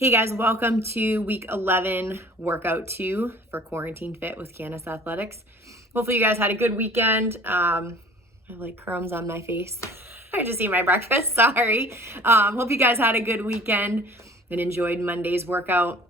Hey guys, welcome to week 11 workout 2 for Quarantine Fit with Candace Athletics. Hopefully you guys had a good weekend. I have like crumbs on my face. I just ate my breakfast, sorry. Hope you guys had a good weekend and enjoyed Monday's workout.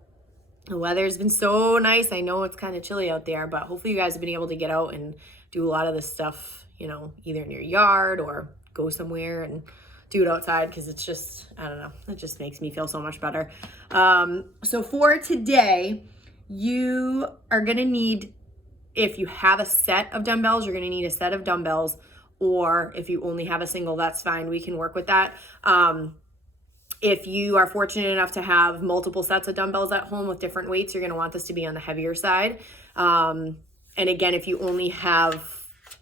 The weather's been so nice. I know it's kind of chilly out there, but hopefully you guys have been able to get out and do a lot of this stuff, either in your yard or go somewhere and do it outside, because it's just, I don't know, it just makes me feel so much better. So for today, you are gonna need, if you have a set of dumbbells, you're gonna need a set of dumbbells, or if you only have a single, that's fine, we can work with that. If you are fortunate enough to have multiple sets of dumbbells at home with different weights, you're gonna want this to be on the heavier side. And again, if you only have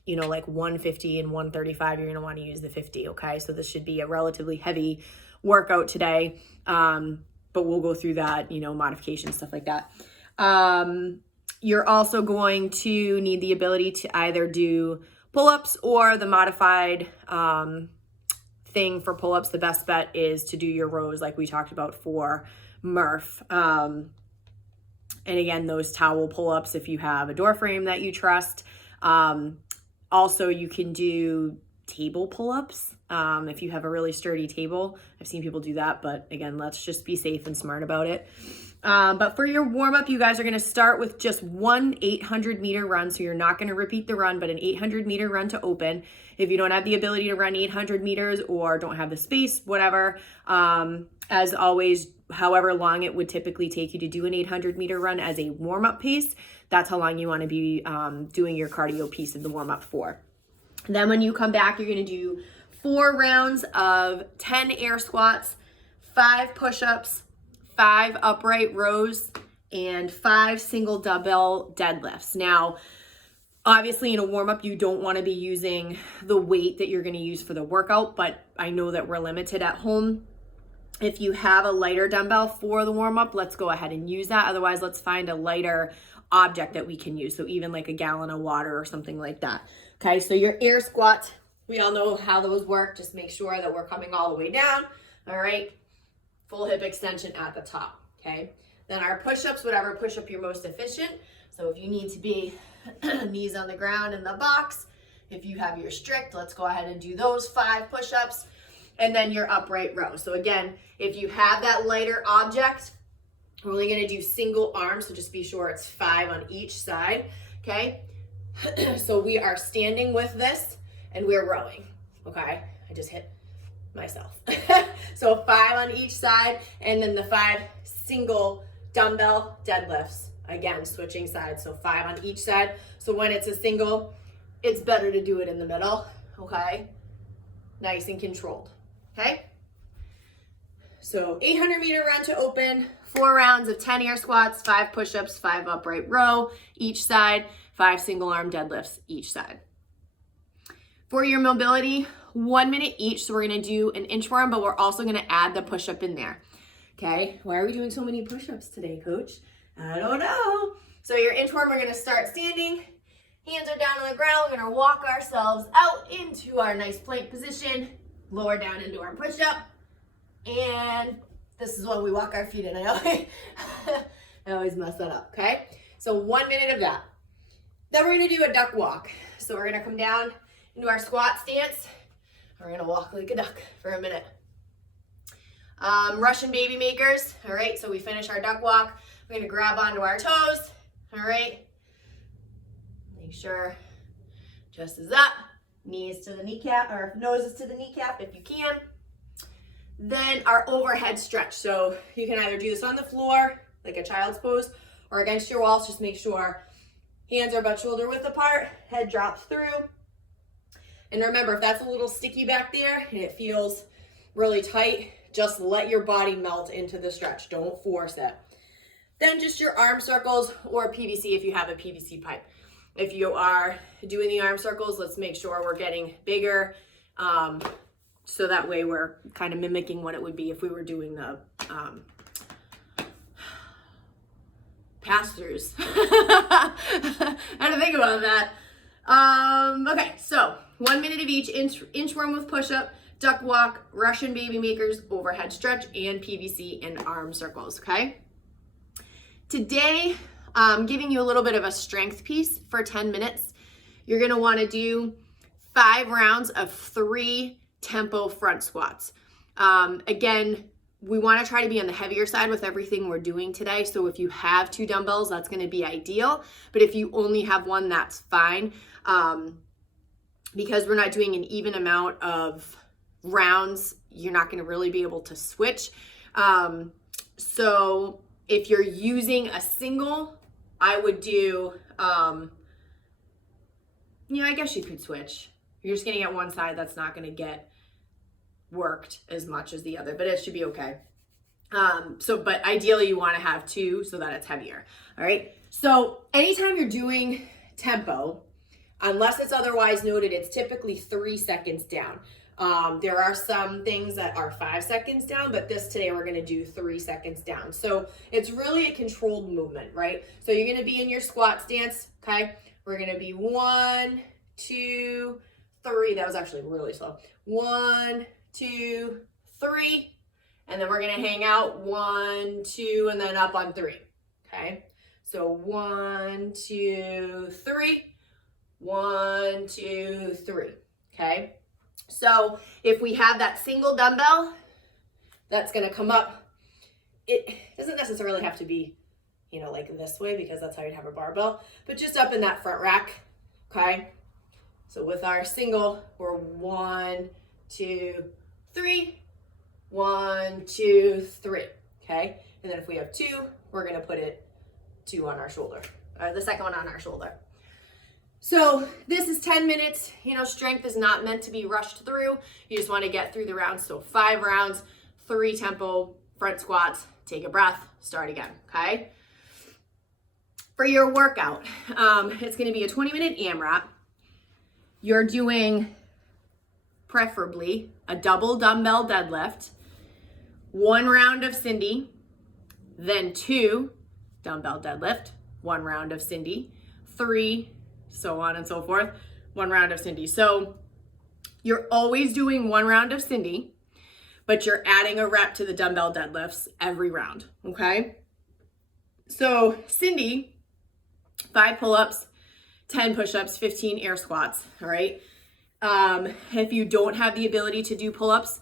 like 150 and 135, you're going to want to use the 50. Okay. So this should be a relatively heavy workout today. But we'll go through that, modifications, stuff like that. You're also going to need the ability to either do pull-ups or the modified, thing for pull-ups. The best bet is to do your rows like we talked about for Murph. And again, those towel pull-ups, if you have a door frame that you trust. Also, you can do table pull-ups if you have a really sturdy table. I've seen people do that, but again, let's just be safe and smart about it. But for your warm-up, you guys are going to start with just one 800-meter run. So you're not going to repeat the run, but an 800-meter run to open. If you don't have the ability to run 800 meters or don't have the space, whatever, as always, however long it would typically take you to do an 800-meter run as a warm-up pace, that's how long you want to be doing your cardio piece of the warm-up for. Then when you come back, you're going to do 4 rounds of 10 air squats, 5 push-ups, 5 upright rows, and 5 single dumbbell deadlifts. Now, obviously in a warm-up, you don't want to be using the weight that you're going to use for the workout, but I know that we're limited at home. If you have a lighter dumbbell for the warm-up, let's go ahead and use that. Otherwise, let's find a lighter object that we can use. So even like a gallon of water or something like that. Okay, so your air squats, we all know how those work. Just make sure that we're coming all the way down. All right, full hip extension at the top. Okay, then our push-ups, whatever push-up you're most efficient. So if you need to be knees on the ground in the box, if you have your strict, let's go ahead and do those 5 push-ups. And then your upright row. So again, if you have that lighter object, we're only going to do single arms, so just be sure it's 5 on each side, okay? So we are standing with this, and we're rowing, okay? I just hit myself. So 5 on each side, and then the 5 single dumbbell deadlifts. Again, switching sides, so 5 on each side. So when it's a single, it's better to do it in the middle, okay? Nice and controlled, okay? So 800-meter run to open, 4 rounds of 10 air squats, 5 push-ups, 5 upright row each side, 5 single arm deadlifts each side. For your mobility, 1 minute each. So we're going to do an inchworm, but we're also going to add the push-up in there. Okay, why are we doing so many push-ups today, coach? I don't know. So your inchworm, we're going to start standing. Hands are down on the ground. We're going to walk ourselves out into our nice plank position, lower down into our push-up. And this is when we walk our feet in. I always mess that up, okay? So 1 minute of that. Then we're gonna do a duck walk. So we're gonna come down into our squat stance. We're gonna walk like a duck for a minute. Russian baby makers, all right? So we finish our duck walk. We're gonna grab onto our toes, all right? Make sure chest is up, knees to the kneecap, or noses to the kneecap if you can. Then our overhead stretch. So you can either do this on the floor, like a child's pose, or against your walls. Just make sure hands are about shoulder width apart, head drops through. And remember, if that's a little sticky back there and it feels really tight, just let your body melt into the stretch. Don't force it. Then just your arm circles or PVC if you have a PVC pipe. If you are doing the arm circles, let's make sure we're getting bigger. So that way we're kind of mimicking what it would be if we were doing the pass-throughs. I had to think about that. Okay, so 1 minute of each, inchworm with push-up, duck walk, Russian baby makers, overhead stretch, and PVC and arm circles, okay? Today, I'm giving you a little bit of a strength piece for 10 minutes. You're gonna wanna do 5 rounds of 3 tempo front squats. Again, we wanna try to be on the heavier side with everything we're doing today. So if you have 2 dumbbells, that's gonna be ideal. But if you only have 1, that's fine. Because we're not doing an even amount of rounds, you're not gonna really be able to switch. So if you're using a single, I would do, I guess you could switch. You're just gonna get one side that's not gonna get worked as much as the other, but it should be okay. But ideally you wanna have 2 so that it's heavier, all right? So anytime you're doing tempo, unless it's otherwise noted, it's typically 3 seconds down. There are some things that are 5 seconds down, but today we're gonna do 3 seconds down. So it's really a controlled movement, right? So you're gonna be in your squat stance, okay? We're gonna be 1, 2, 3. That was actually really slow. 1, 2, 3. And then we're gonna hang out 1, 2, and then up on 3, okay? So 1, 2, 3. 1, 2, 3, okay? So if we have that single dumbbell, that's gonna come up. It doesn't necessarily have to be, like this way, because that's how you'd have a barbell, but just up in that front rack, okay? So with our single, we're 1, 2, 3, 1, 2, 3, okay? And then if we have 2, we're gonna put 2 on our shoulder, the second one on our shoulder. So this is 10 minutes. Strength is not meant to be rushed through. You just want to get through the rounds. So 5 rounds, 3 tempo front squats, take a breath, start again, okay? For your workout, it's going to be a 20-minute AMRAP. You're doing preferably a double dumbbell deadlift, 1 round of Cindy, then 2 dumbbell deadlift, 1 round of Cindy, 3, so on and so forth, 1 round of Cindy. So you're always doing 1 round of Cindy, but you're adding a rep to the dumbbell deadlifts every round, okay? So Cindy, 5 pull-ups, 10 push-ups, 15 air squats, all right? If you don't have the ability to do pull-ups,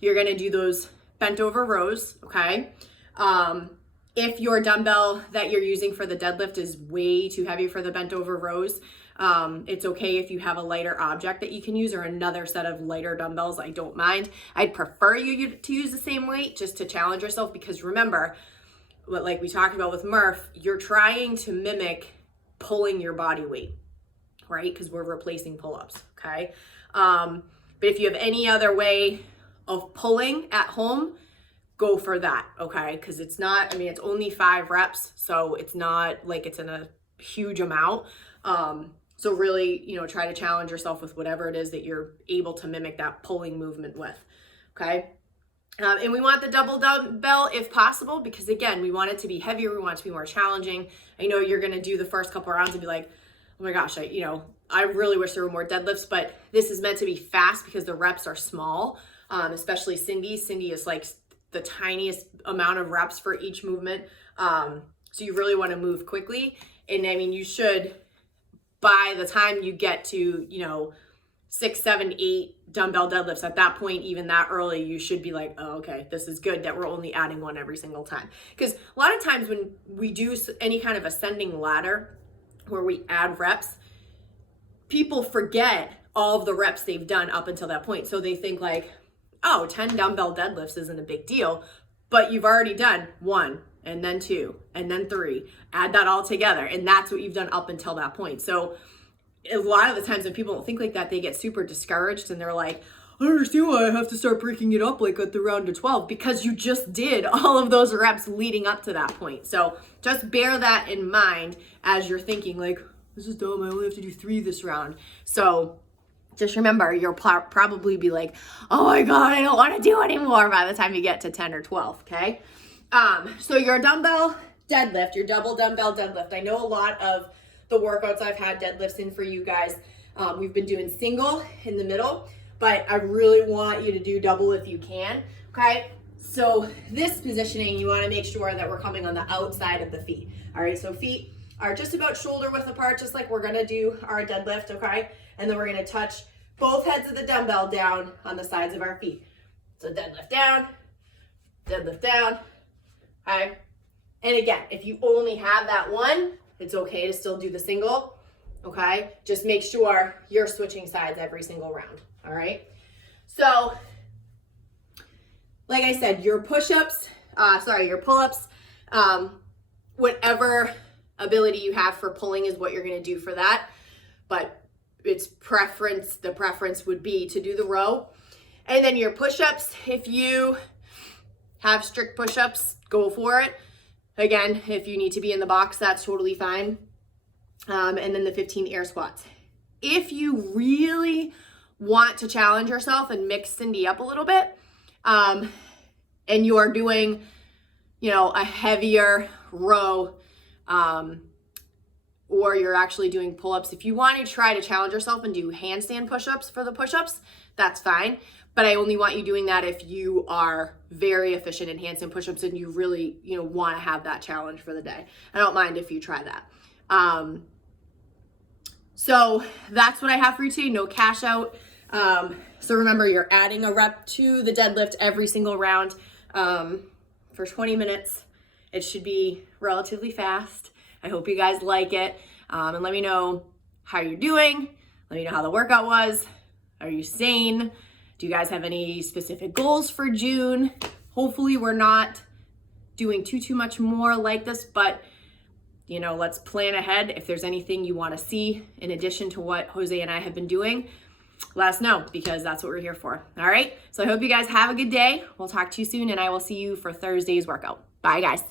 you're gonna do those bent over rows, okay? If your dumbbell that you're using for the deadlift is way too heavy for the bent over rows, it's okay if you have a lighter object that you can use or another set of lighter dumbbells. I don't mind. I'd prefer you to use the same weight just to challenge yourself, because remember, like we talked about with Murph, you're trying to mimic pulling your body weight, right? Because we're replacing pull-ups, okay? But if you have any other way of pulling at home, go for that, okay? Because it's only 5 reps, so it's not like it's in a huge amount. So really, try to challenge yourself with whatever it is that you're able to mimic that pulling movement with, okay? And we want the double dumbbell if possible, because again, we want it to be heavier, we want it to be more challenging. I know you're gonna do the first couple rounds and be like, oh my gosh, I really wish there were more deadlifts, but this is meant to be fast because the reps are small, especially Cindy. Cindy is like the tiniest amount of reps for each movement. So you really want to move quickly. And you should, by the time you get to, 6, 7, 8 dumbbell deadlifts, at that point, even that early, you should be like, oh, okay, this is good that we're only adding 1 every single time. Because a lot of times when we do any kind of ascending ladder where we add reps, people forget all of the reps they've done up until that point. So they think like, oh, 10 dumbbell deadlifts isn't a big deal, but you've already done 1 and then 2 and then 3, add that all together. And that's what you've done up until that point. So a lot of the times when people don't think like that, they get super discouraged and they're like, I don't understand why I have to start breaking it up like at the round of 12, because you just did all of those reps leading up to that point. So just bear that in mind as you're thinking like, this is dumb, I only have to do 3 this round. So just remember, you'll probably be like, oh my God, I don't want to do anymore by the time you get to 10 or 12, okay? So your dumbbell deadlift, your double dumbbell deadlift. I know a lot of the workouts I've had deadlifts in for you guys. We've been doing single in the middle. but I really want you to do double if you can, okay? So this positioning, you wanna make sure that we're coming on the outside of the feet. All right, so feet are just about shoulder width apart, just like we're gonna do our deadlift, okay? And then we're gonna touch both heads of the dumbbell down on the sides of our feet. So deadlift down, okay? And again, if you only have that one, it's okay to still do the single, okay? Just make sure you're switching sides every single round, all right? So, like I said, your push-ups, your pull-ups, whatever ability you have for pulling is what you're gonna do for that. But the preference would be to do the row. And then your push-ups, if you have strict push-ups, go for it. Again, if you need to be in the box, that's totally fine. And then the 15 air squats. If you really want to challenge yourself and mix Cindy up a little bit, and you are doing, a heavier row, or you're actually doing pull-ups, if you want to try to challenge yourself and do handstand push-ups for the push-ups, that's fine. But I only want you doing that if you are very efficient in handstand push-ups and you really, want to have that challenge for the day. I don't mind if you try that. So that's what I have for you today. No cash out. So remember, you're adding a rep to the deadlift every single round for 20 minutes. It should be relatively fast. I hope you guys like it. And let me know how you're doing. Let me know how the workout was. Are you sane? Do you guys have any specific goals for June? Hopefully we're not doing too much more like this, but let's plan ahead. If there's anything you want to see in addition to what Jose and I have been doing, let us know, because that's what we're here for. All right. So I hope you guys have a good day. We'll talk to you soon, and I will see you for Thursday's workout. Bye guys.